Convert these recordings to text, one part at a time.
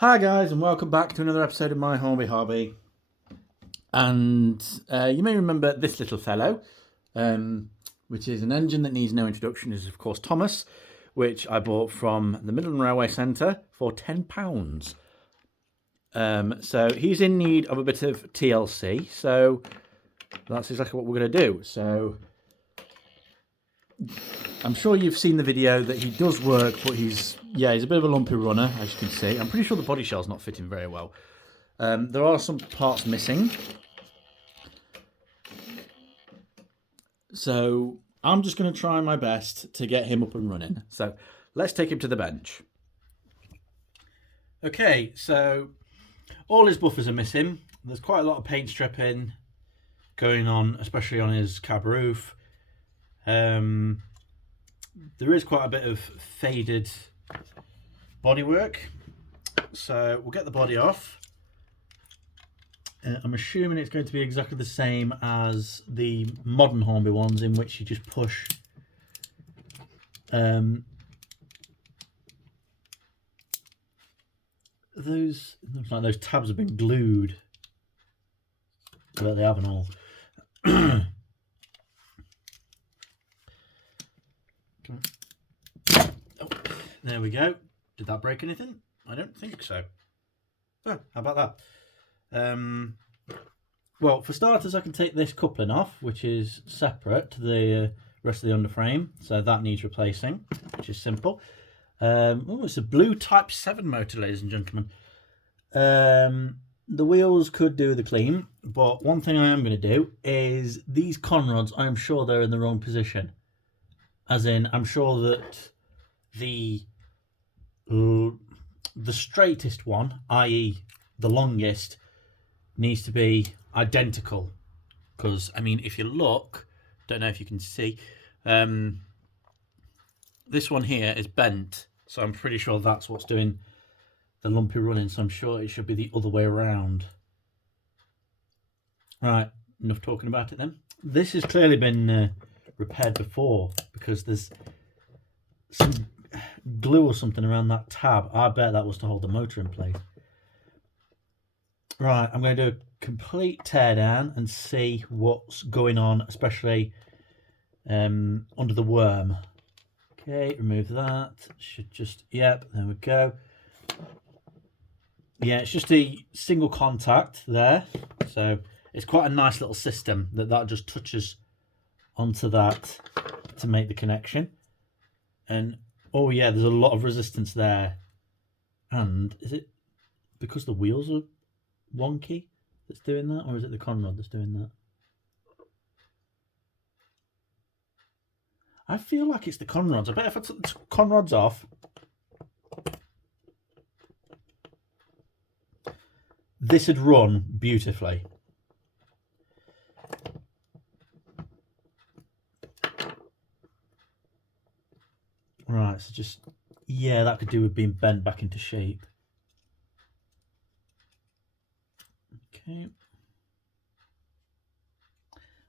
Hi guys, and welcome back to another episode of my Hornby hobby. And you may remember this little fellow, which is an engine that needs no introduction. Is of course Thomas, which I bought from the Midland Railway Centre for £10. So he's in need of a bit of TLC. So that's exactly what we're going to do. So I'm sure you've seen the video that he does work, but he's a bit of a lumpy runner, as you can see. I'm pretty sure the body shell's not fitting very well. There are some parts missing. So I'm just going to try my best to get him up and running. So let's take him to the bench. Okay, so all his buffers are missing. There's quite a lot of paint stripping going on, especially on his cab roof. There is quite a bit of faded bodywork, so we'll get the body off. I'm assuming it's going to be exactly the same as the modern Hornby ones, in which you just push those. Looks like those tabs have been glued, but they haven't all. Oh, there we go. Did that break anything? I don't think so. Oh, how about that? Well, for starters, I can take this coupling off, which is separate to the rest of the underframe, so that needs replacing, which is simple. Oh, it's a blue Type 7 motor, ladies and gentlemen. The wheels could do the clean, but one thing I am going to do is these conrods, I'm sure they're in the wrong position. As in, I'm sure that the straightest one, i.e. the longest, needs to be identical. Because, I mean, if you look, don't know if you can see, this one here is bent. So I'm pretty sure that's what's doing the lumpy running. So I'm sure it should be the other way around. Right, enough talking about it then. This has clearly been repaired before, because there's some glue or something around that tab. I bet that was to hold the motor in place. Right, I'm going to do a complete tear down and see what's going on, especially under the worm. Okay, remove that. Should just, yep, there we go. Yeah, it's just a single contact there. So it's quite a nice little system that just touches onto that to make the connection. And oh yeah, there's a lot of resistance there. And is it because the wheels are wonky that's doing that, or is it the conrod that's doing that? I feel like it's the conrods. I bet if I took the conrods off, this would run beautifully. Right, so just, yeah, that could do with being bent back into shape. Okay.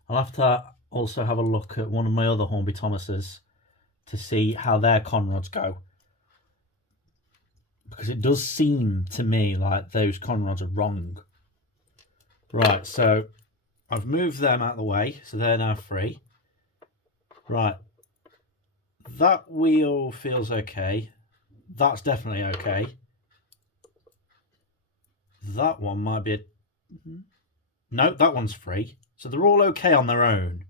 I'll have to also have a look at one of my other Hornby Thomases to see how their conrods go. Because it does seem to me like those conrods are wrong. Right, so I've moved them out of the way, so they're now free. Right, that wheel feels okay. That's definitely okay. That one might be a... No, that one's free. So they're all okay on their own.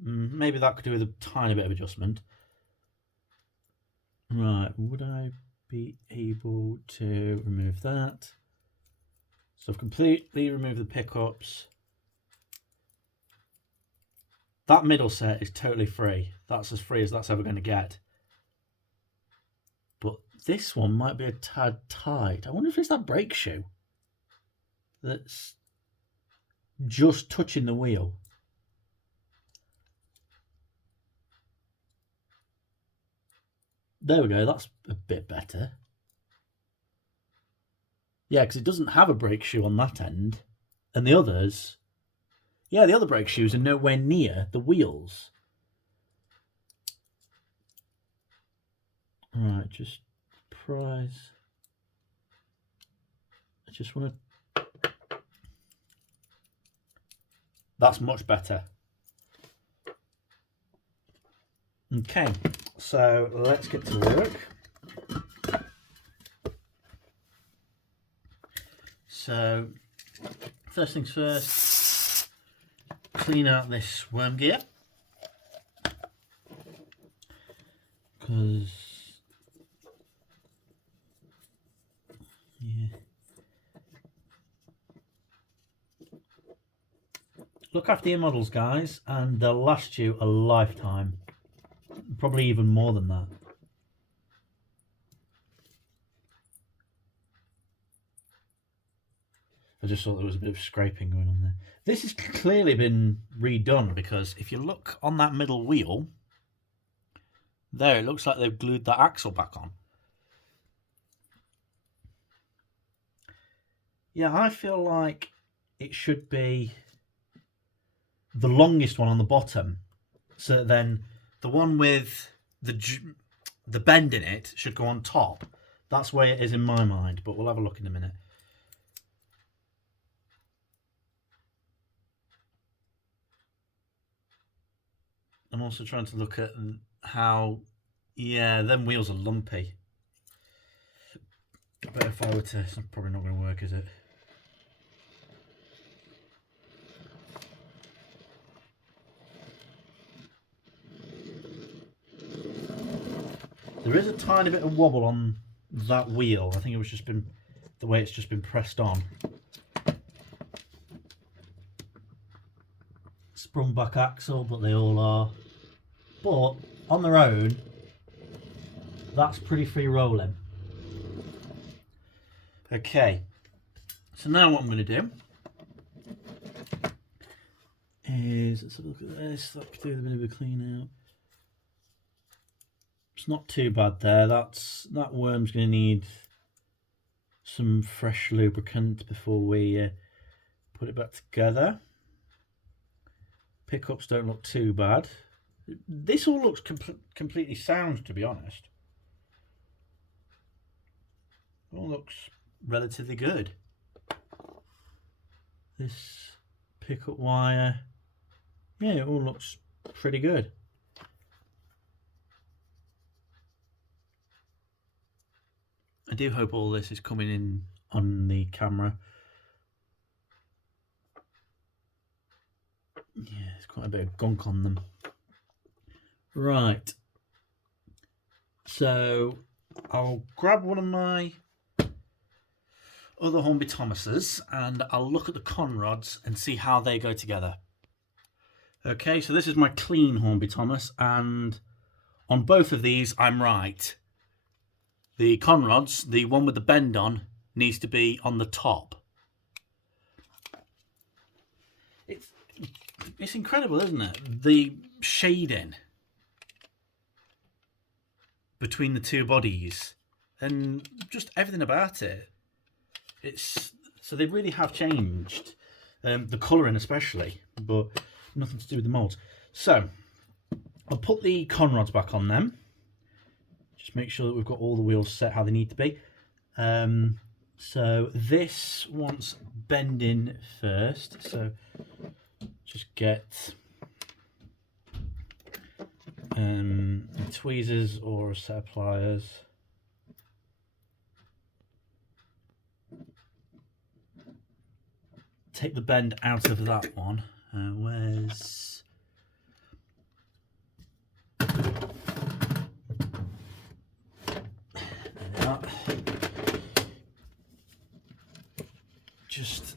Maybe that could do with a tiny bit of adjustment. Right, would I be able to remove that? So I've completely removed the pickups. That middle set is totally free. That's as free as that's ever going to get. But this one might be a tad tight. I wonder if it's that brake shoe that's just touching the wheel. There we go, that's a bit better. Yeah, because it doesn't have a brake shoe on that end. And the others, yeah, the other brake shoes are nowhere near the wheels. Right, just prise I just want to... That's much better. Okay, so let's get to work. So, first things first, clean out this worm gear. Because, yeah. Look after your models, guys, and they'll last you a lifetime. Probably even more than that. I just thought there was a bit of scraping going on there. This has clearly been redone, because if you look on that middle wheel, there it looks like they've glued that axle back on. Yeah, I feel like it should be the longest one on the bottom, so then the one with the bend in it should go on top. That's the way it is in my mind, but we'll have a look in a minute. I'm also trying to look at how, yeah, them wheels are lumpy. But if I were to, it's probably not going to work, is it? There is a tiny bit of wobble on that wheel. I think it was just been the way it's just been pressed on. Sprung back axle, but they all are. But on their own, that's pretty free rolling. Okay, so now what I'm going to do is, let's have a look at this. Let's do a bit of a clean out. It's not too bad there. That worm's going to need some fresh lubricant before we put it back together. Pickups don't look too bad. This all looks completely sound, to be honest. It all looks relatively good. This pickup wire, yeah, it all looks pretty good. I do hope all this is coming in on the camera. Yeah, there's quite a bit of gunk on them. Right. So I'll grab one of my other Hornby Thomases and I'll look at the conrods and see how they go together. Okay, so this is my clean Hornby Thomas, and on both of these I'm right. The conrods, the one with the bend on, needs to be on the top. It's incredible, isn't it? The shading between the two bodies and just everything about it. So they really have changed, the colouring especially, but nothing to do with the moulds. So I'll put the conrods back on them. Just make sure that we've got all the wheels set how they need to be. So this wants bending first. So just get tweezers or a set of pliers. Take the bend out of that one. Where's... Just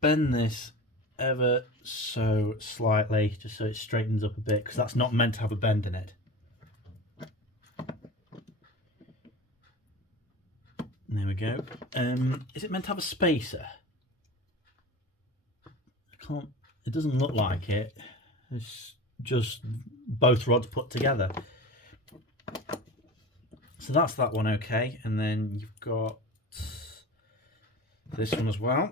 bend this ever so slightly, just so it straightens up a bit, because that's not meant to have a bend in it. There we go. Is it meant to have a spacer? It doesn't look like it. It's just both rods put together. So that's that one, okay. And then you've got this one as well.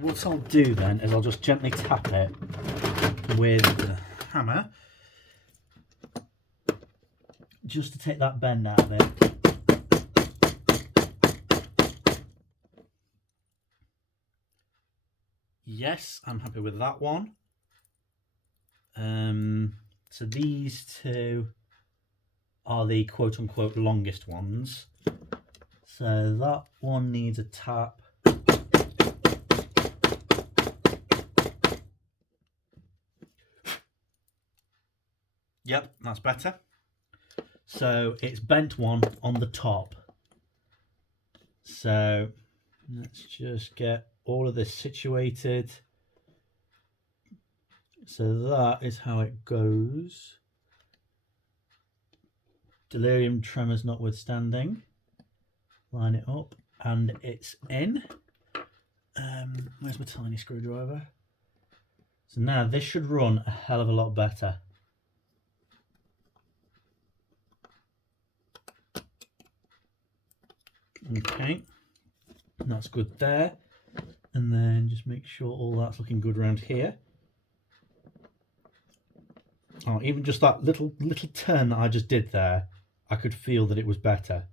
what I'll do then is I'll just gently tap it with the hammer just to take that bend out of it. Yes, I'm happy with that one. So these two are the quote-unquote longest ones. So that one needs a tap. Yep, that's better. So it's bent one on the top. So let's just get all of this situated. So that is how it goes. Delirium tremors notwithstanding. Line it up and it's in. Where's my tiny screwdriver? So now this should run a hell of a lot better. Okay, that's good there. And then just make sure all that's looking good around here. Oh, even just that little turn that I just did there, I could feel that it was better.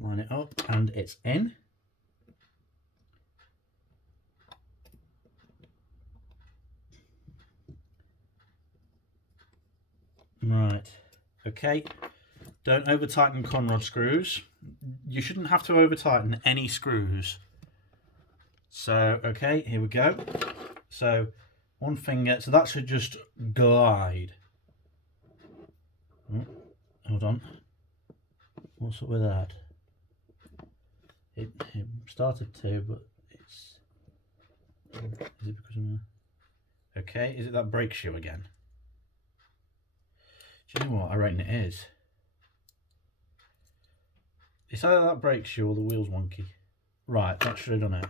Line it up and it's in. Right, okay. Don't over tighten conrod screws. You shouldn't have to over tighten any screws. So, okay, here we go. So, one finger, so that should just glide. Oh, hold on. What's up with that? It started to, but it's... Is it because of... Okay, is it that brake shoe again? Do you know what? I reckon it is. It's either that brake shoe or the wheel's wonky. Right, that should have done it.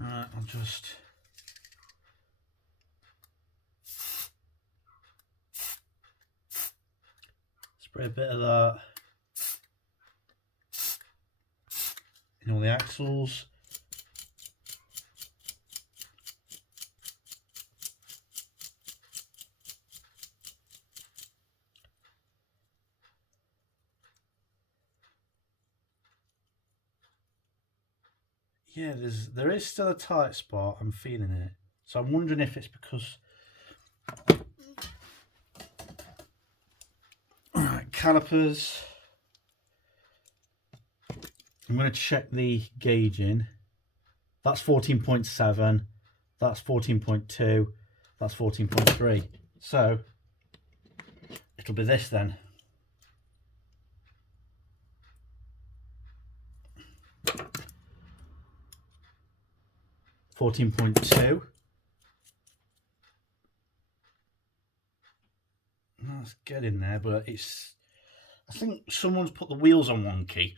Right, I'll just spray a bit of that in all the axles. Yeah, there is still a tight spot. I'm feeling it. So I'm wondering if it's because... Alright, calipers. I'm going to check the gauging. That's 14.7. That's 14.2. That's 14.3. So it'll be this then. 14.2. That's getting there, but it's... I think someone's put the wheels on wonky,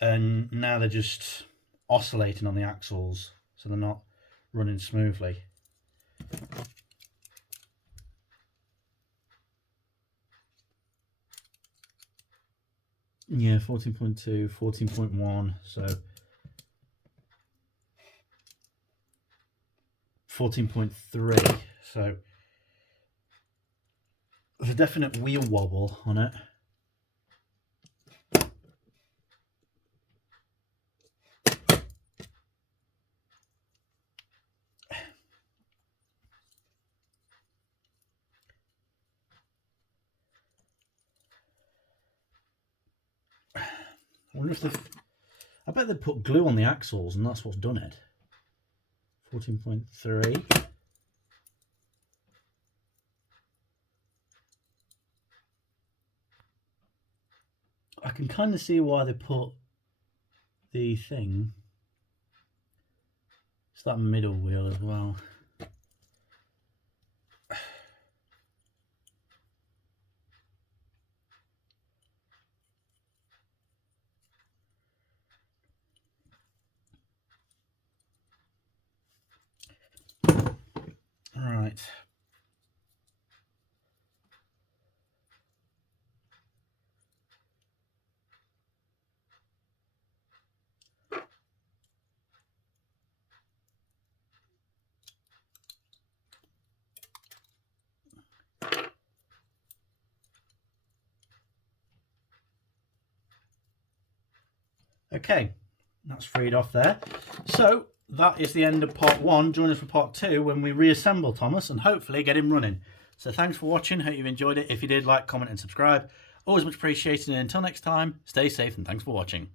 and now they're just oscillating on the axles, so they're not running smoothly. Yeah, 14.2, 14.1, so 14.3, so there's a definite wheel wobble on it. I wonder if they've... I bet they put glue on the axles and that's what's done it. 14.3. I can kind of see why they put the thing. It's that middle wheel as well. Right. Okay, that's freed off there. So that is the end of part 1. Join us for part 2 when we reassemble Thomas and hopefully get him running. So thanks for watching. Hope you've enjoyed it. If you did, like, comment and subscribe. Always much appreciated. And until next time, stay safe and thanks for watching.